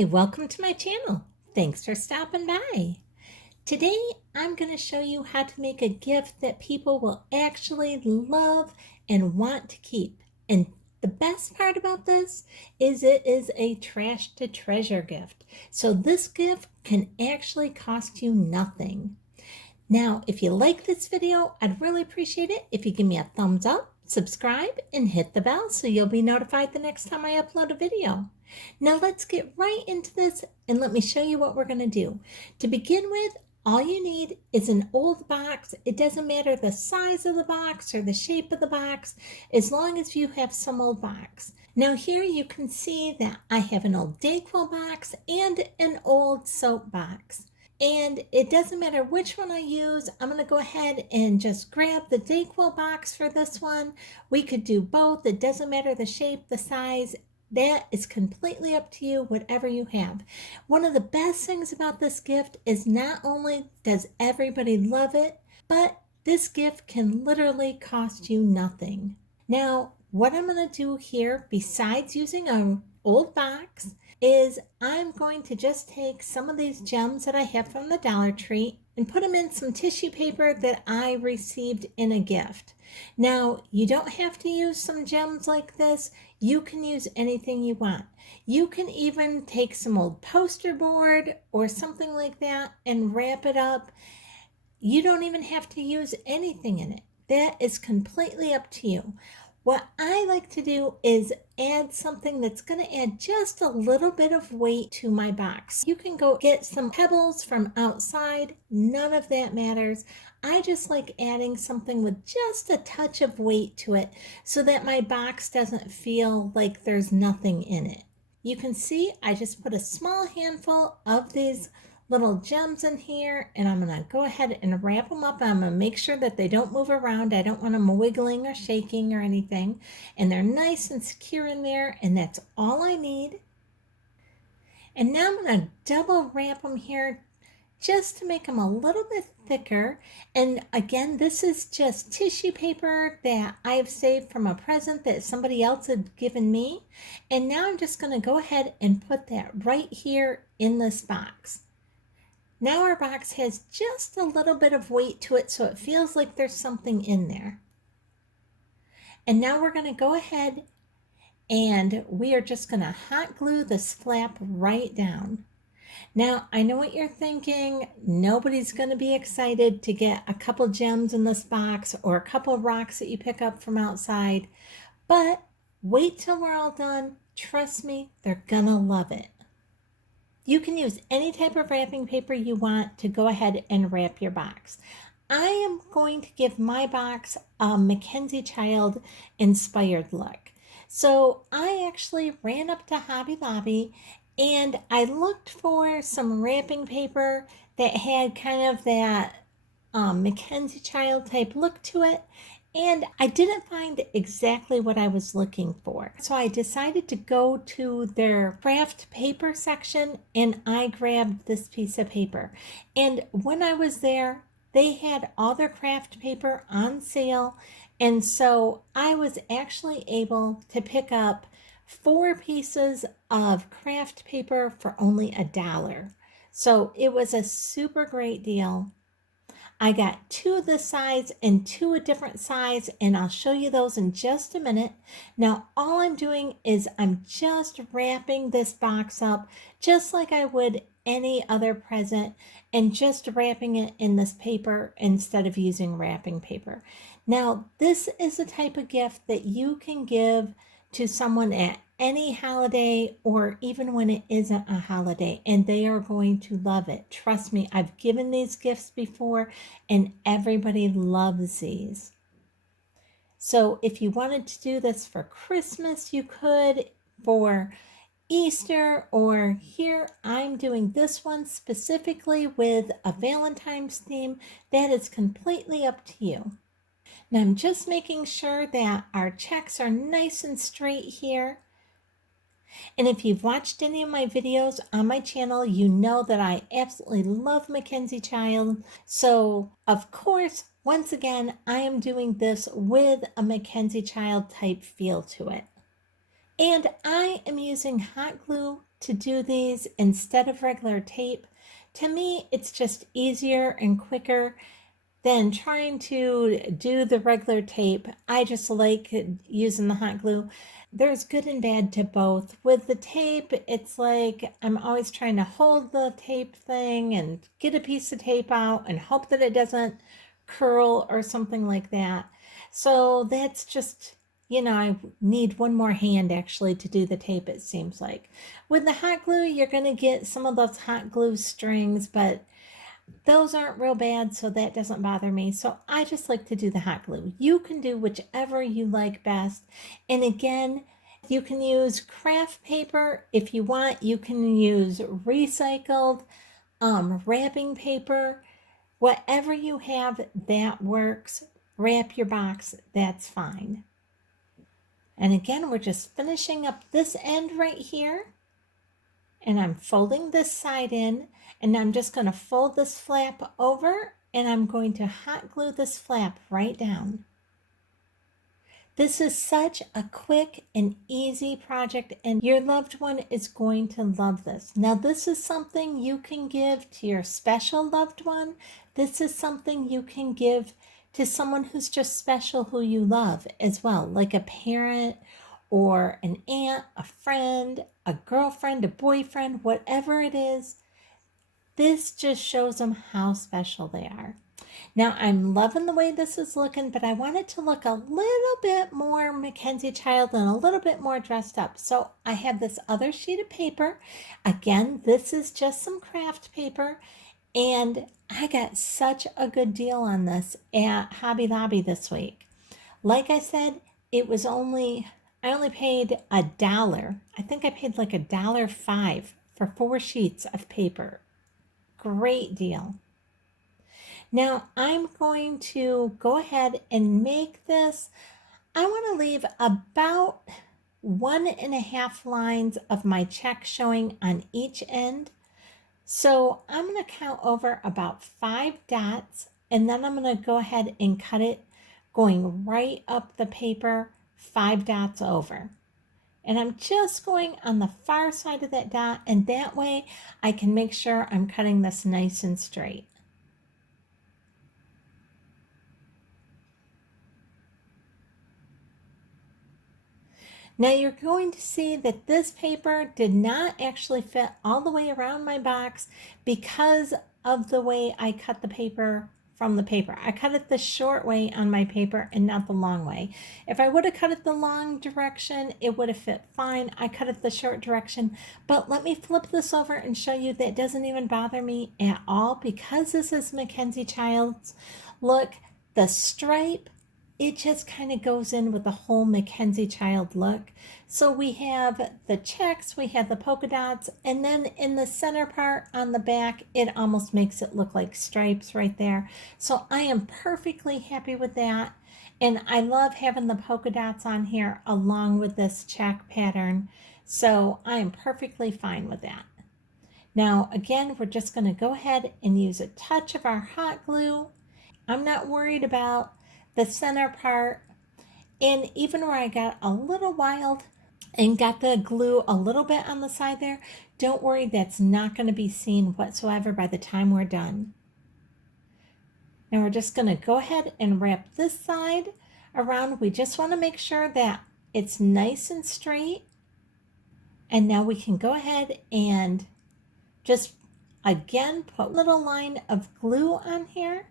Hi, welcome to my channel. Thanks for stopping by. Today, I'm going to show you how to make a gift that people will actually love and want to keep. And the best part about this is it is a trash to treasure gift. So this gift can actually cost you nothing. Now, if you like this video, I'd really appreciate it if you give me a thumbs up, subscribe, and hit the bell so you'll be notified the next time I upload a video. Now let's get right into this and let me show you what we're going to do. To begin with, all you need is an old box. It doesn't matter the size of the box or the shape of the box, as long as you have some old box. Now here you can see that I have an old Dayquil box and an old soap box. And it doesn't matter which one I use. I'm going to go ahead and just grab the Dayquil box for this one. We could do both. It doesn't matter the shape, the size. That is completely up to you, whatever you have. One of the best things about this gift is not only does everybody love it, but this gift can literally cost you nothing. Now, what I'm going to do here, besides using an old box, is I'm going to just take some of these gems that I have from the Dollar Tree and put them in some tissue paper that I received in a gift. Now, you don't have to use some gems like this. You can use anything you want. You can even take some old poster board or something like that and wrap it up. You don't even have to use anything in it. That is completely up to you. What I like to do is add something that's going to add just a little bit of weight to my box. You can go get some pebbles from outside. None of that matters. I just like adding something with just a touch of weight to it so that my box doesn't feel like there's nothing in it. You can see I just put a small handful of these little gems in here, and I'm going to go ahead and wrap them up. I'm going to make sure that they don't move around. I don't want them wiggling or shaking or anything, and they're nice and secure in there, and that's all I need. And now I'm going to double wrap them here just to make them a little bit thicker. And again, this is just tissue paper that I've saved from a present that somebody else had given me. And now I'm just going to go ahead and put that right here in this box. Now our box has just a little bit of weight to it, so it feels like there's something in there. And now we're going to go ahead and we are just going to hot glue this flap right down. Now, I know what you're thinking. Nobody's going to be excited to get a couple gems in this box or a couple rocks that you pick up from outside, but wait till we're all done. Trust me, they're going to love it. You can use any type of wrapping paper you want to go ahead and wrap your box. I am going to give my box a Mackenzie child inspired look. So I actually ran up to Hobby Lobby and I looked for some wrapping paper that had kind of that Mackenzie child type look to it. And I didn't find exactly what I was looking for. So I decided to go to their craft paper section and I grabbed this piece of paper. And when I was there, they had all their craft paper on sale. And so I was actually able to pick up 4 pieces of craft paper for only $1. So it was a super great deal. I got 2 this size and 2 a different size, and I'll show you those in just a minute. Now, all I'm doing is I'm just wrapping this box up just like I would any other present and just wrapping it in this paper instead of using wrapping paper. Now, this is a type of gift that you can give to someone at any holiday or even when it isn't a holiday, and they are going to love it. Trust me, I've given these gifts before and everybody loves these. So if you wanted to do this for Christmas, you could, for Easter, or here I'm doing this one specifically with a Valentine's theme. That is completely up to you. Now I'm just making sure that our checks are nice and straight here. And if you've watched any of my videos on my channel, you know that I absolutely love Mackenzie Child. So of course, once again, I am doing this with a Mackenzie Child type feel to it. And I am using hot glue to do these instead of regular tape. To me, it's just easier and quicker than trying to do the regular tape. I just like using the hot glue. There's good and bad to both. With the tape, it's like I'm always trying to hold the tape thing and get a piece of tape out and hope that it doesn't curl or something like that. So that's just, I need one more hand actually to do the tape, it seems like. With the hot glue, you're going to get some of those hot glue strings, but those aren't real bad, so that doesn't bother me. So I just like to do the hot glue. You can do whichever you like best. And again, you can use craft paper if you want. You can use recycled wrapping paper. Whatever you have, that works. Wrap your box, that's fine. And again, we're just finishing up this end right here. And I'm folding this side in, and I'm just going to fold this flap over, and I'm going to hot glue this flap right down. This is such a quick and easy project, and your loved one is going to love this. Now, this is something you can give to your special loved one. This is something you can give to someone who's just special, who you love as well, like a parent or an aunt, a friend, a girlfriend, a boyfriend, whatever it is. This just shows them how special they are. Now, I'm loving the way this is looking, but I want it to look a little bit more Mackenzie Child and a little bit more dressed up. So I have this other sheet of paper. Again, this is just some craft paper, and I got such a good deal on this at Hobby Lobby this week. Like I said, I only paid $1. I think I paid like $1.05 for 4 sheets of paper. Great deal. Now I'm going to go ahead and make this. I want to leave about 1.5 lines of my check showing on each end. So I'm going to count over about 5 dots, and then I'm going to go ahead and cut it going right up the paper 5 dots over. And I'm just going on the far side of that dot, and that way I can make sure I'm cutting this nice and straight. Now you're going to see that this paper did not actually fit all the way around my box because of the way I cut the paper from the paper. I cut it the short way on my paper and not the long way. If I would have cut it the long direction, it would have fit fine. I cut it the short direction, but let me flip this over and show you that doesn't even bother me at all because this is Mackenzie Child's. Look, the stripe, it just kind of goes in with the whole Mackenzie Child look. So we have the checks, we have the polka dots, and then in the center part on the back, it almost makes it look like stripes right there. So I am perfectly happy with that. And I love having the polka dots on here along with this check pattern. So I am perfectly fine with that. Now, again, we're just going to go ahead and use a touch of our hot glue. I'm not worried about the center part, and even where I got a little wild and got the glue a little bit on the side there, don't worry, that's not going to be seen whatsoever by the time we're done. Now we're just going to go ahead and wrap this side around. We just want to make sure that it's nice and straight, and now we can go ahead and just again put a little line of glue on here.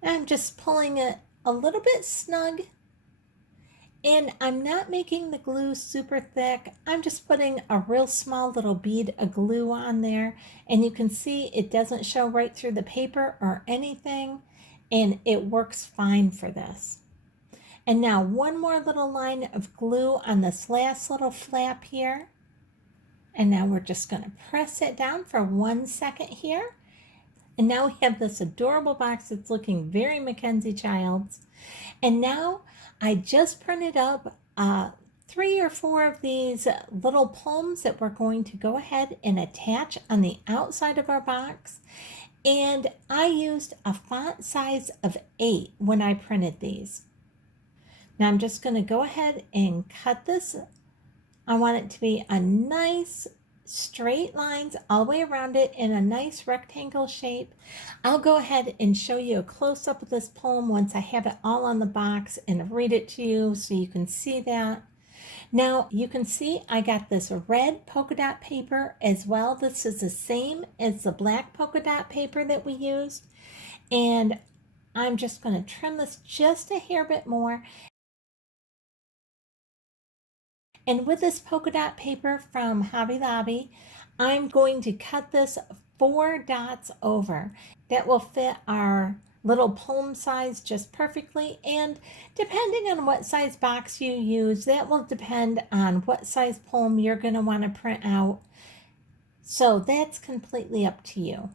I'm just pulling it a little bit snug, and I'm not making the glue super thick. I'm just putting a real small little bead of glue on there, and you can see it doesn't show right through the paper or anything, and it works fine for this. And now one more little line of glue on this last little flap here, and now we're just going to press it down for 1 second here. And now we have this adorable box that's looking very Mackenzie Child's. And now I just printed up 3 or 4 of these little poems that we're going to go ahead and attach on the outside of our box. And I used a font size of 8 when I printed these. Now I'm just going to go ahead and cut this I want it to be a nice straight lines all the way around it in a nice rectangle shape. I'll go ahead and show you a close-up of this poem once I have it all on the box and read it to you so you can see that. Now you can see I got this red polka dot paper as well. This is the same as the black polka dot paper that we used. And I'm just going to trim this just a hair bit more. And with this polka dot paper from Hobby Lobby, I'm going to cut this 4 dots over. That will fit our little poem size just perfectly, and depending on what size box you use, that will depend on what size poem you're going to want to print out. So that's completely up to you.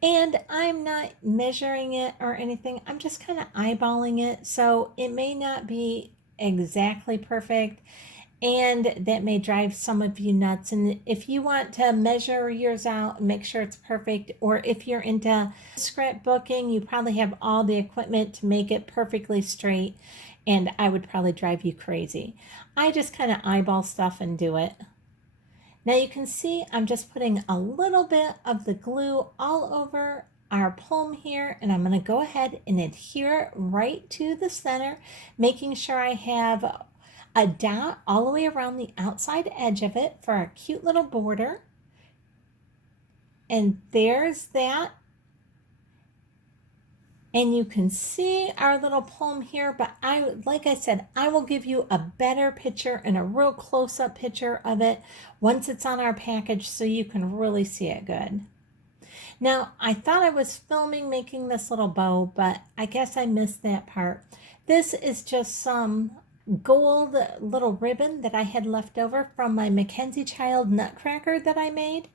And I'm not measuring it or anything. I'm just kind of eyeballing it. So it may not be exactly perfect. And that may drive some of you nuts. And if you want to measure yours out and make sure it's perfect, or if you're into scrapbooking, you probably have all the equipment to make it perfectly straight. And I would probably drive you crazy. I just kind of eyeball stuff and do it. Now you can see I'm just putting a little bit of the glue all over our poem here, and I'm going to go ahead and adhere it right to the center, making sure I have a dot all the way around the outside edge of it for our cute little border. And there's that. And you can see our little poem here, but like I said, I will give you a better picture and a real close-up picture of it once it's on our package so you can really see it good. Now, I thought I was filming making this little bow, but I guess I missed that part. This is just some gold little ribbon that I had left over from my Mackenzie child nutcracker that I made.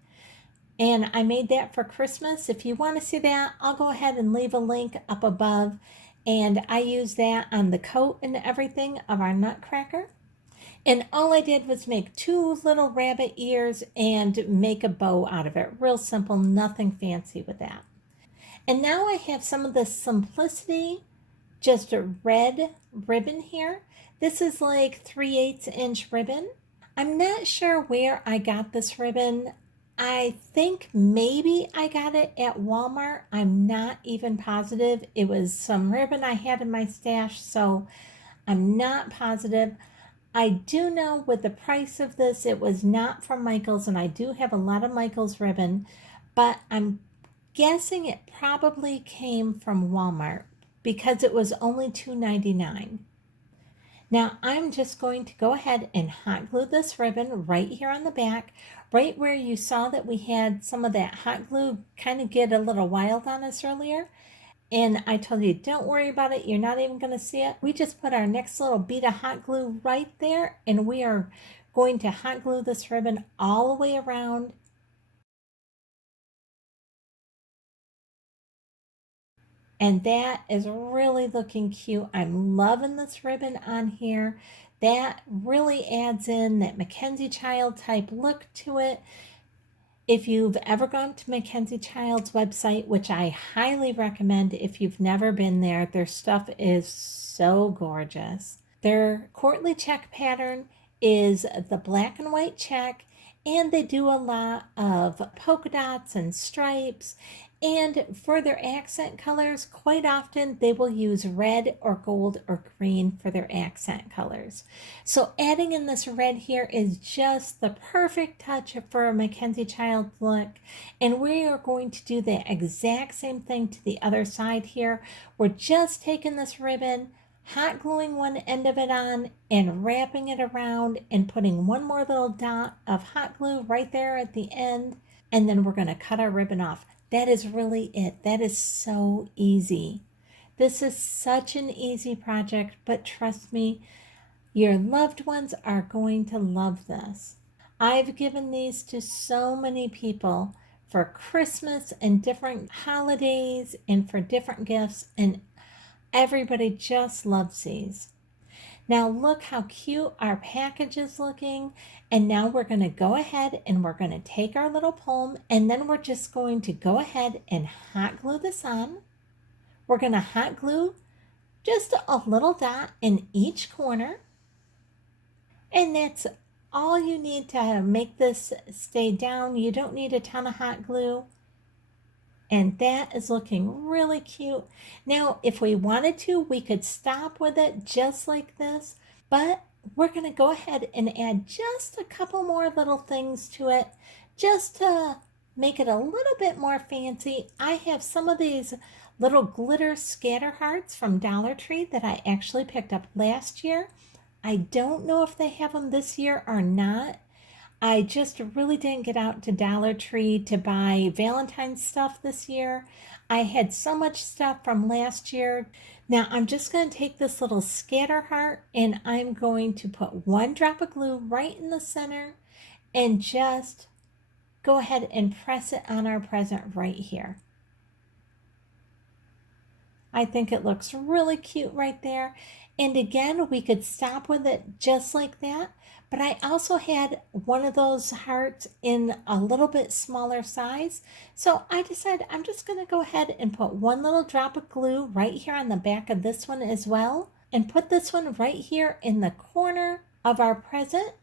And I made that for Christmas. If you want to see that, I'll go ahead and leave a link up above. And I use that on the coat and everything of our nutcracker. And all I did was make 2 little rabbit ears and make a bow out of it. Real simple, nothing fancy with that. And now I have some of the Simplicity, just a red ribbon here. This is like 3/8 inch ribbon. I'm not sure where I got this ribbon. I think maybe I got it at Walmart. I'm not even positive. It was some ribbon I had in my stash, so I'm not positive. I do know with the price of this, it was not from Michaels, and I do have a lot of Michaels ribbon, but I'm guessing it probably came from Walmart because it was only $2.99. Now I'm just going to go ahead and hot glue this ribbon right here on the back, right where you saw that we had some of that hot glue kind of get a little wild on us earlier. And I told you, don't worry about it. You're not even going to see it. We just put our next little bead of hot glue right there, and we are going to hot glue this ribbon all the way around. And that is really looking cute. I'm loving this ribbon on here. That really adds in that Mackenzie Child type look to it. If you've ever gone to Mackenzie Child's website, which I highly recommend if you've never been there, their stuff is so gorgeous. Their courtly check pattern is the black and white check, and they do a lot of polka dots and stripes. And for their accent colors, quite often they will use red or gold or green for their accent colors. So adding in this red here is just the perfect touch for a Mackenzie Child look. And we are going to do the exact same thing to the other side here. We're just taking this ribbon, hot gluing one end of it on and wrapping it around and putting one more little dot of hot glue right there at the end. And then we're going to cut our ribbon off. That is really it. That is so easy. This is such an easy project, but trust me, your loved ones are going to love this. I've given these to so many people for Christmas and different holidays and for different gifts, and everybody just loves these. Now look how cute our package is looking. And now we're going to go ahead and we're going to take our little poem, and then we're just going to go ahead and hot glue this on. We're going to hot glue just a little dot in each corner. And that's all you need to make this stay down. You don't need a ton of hot glue. And that is looking really cute. Now, if we wanted to, we could stop with it just like this, but we're going to go ahead and add just a couple more little things to it just to make it a little bit more fancy. I have some of these little glitter scatter hearts from Dollar Tree that I actually picked up last year. I don't know if they have them this year or not. I just really didn't get out to Dollar Tree to buy Valentine's stuff this year. I had so much stuff from last year. Now I'm just going to take this little scatter heart and I'm going to put one drop of glue right in the center and just go ahead and press it on our present right here. I think it looks really cute right there. And again, we could stop with it just like that. But I also had one of those hearts in a little bit smaller size. So I decided I'm just going to go ahead and put one little drop of glue right here on the back of this one as well. And put this one right here in the corner of our present.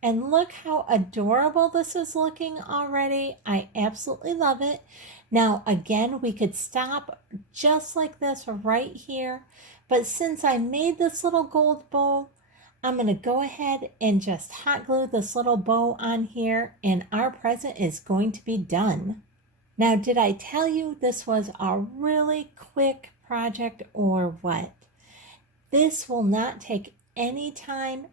And look how adorable this is looking already. I absolutely love it. Now, again, we could stop just like this right here. But since I made this little gold bow, I'm going to go ahead and just hot glue this little bow on here, and our present is going to be done. Now, did I tell you this was a really quick project or what? This will not take any time.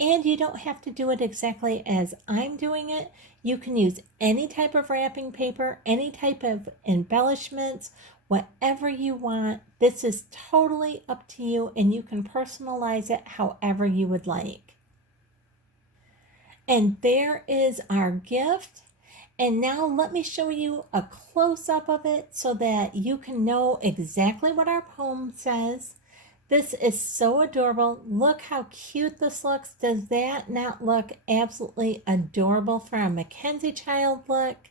And you don't have to do it exactly as I'm doing it. You can use any type of wrapping paper, any type of embellishments, whatever you want. This is totally up to you, and you can personalize it however you would like. And there is our gift. And now let me show you a close-up of it so that you can know exactly what our poem says. This is so adorable. Look how cute this looks. Does that not look absolutely adorable for a Mackenzie child look?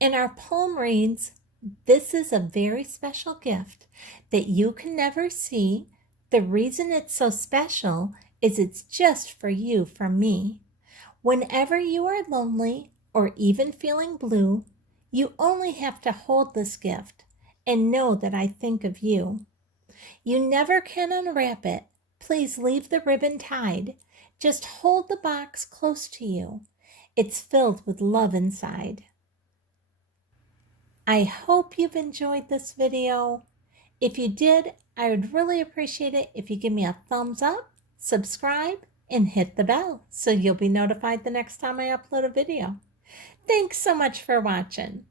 And our poem reads, "This is a very special gift that you can never see. The reason it's so special is it's just for you from me. Whenever you are lonely or even feeling blue, you only have to hold this gift and know that I think of you. You never can unwrap it. Please leave the ribbon tied. Just hold the box close to you. It's filled with love inside." I hope you've enjoyed this video. If you did, I would really appreciate it if you give me a thumbs up, subscribe, and hit the bell so you'll be notified the next time I upload a video. Thanks so much for watching.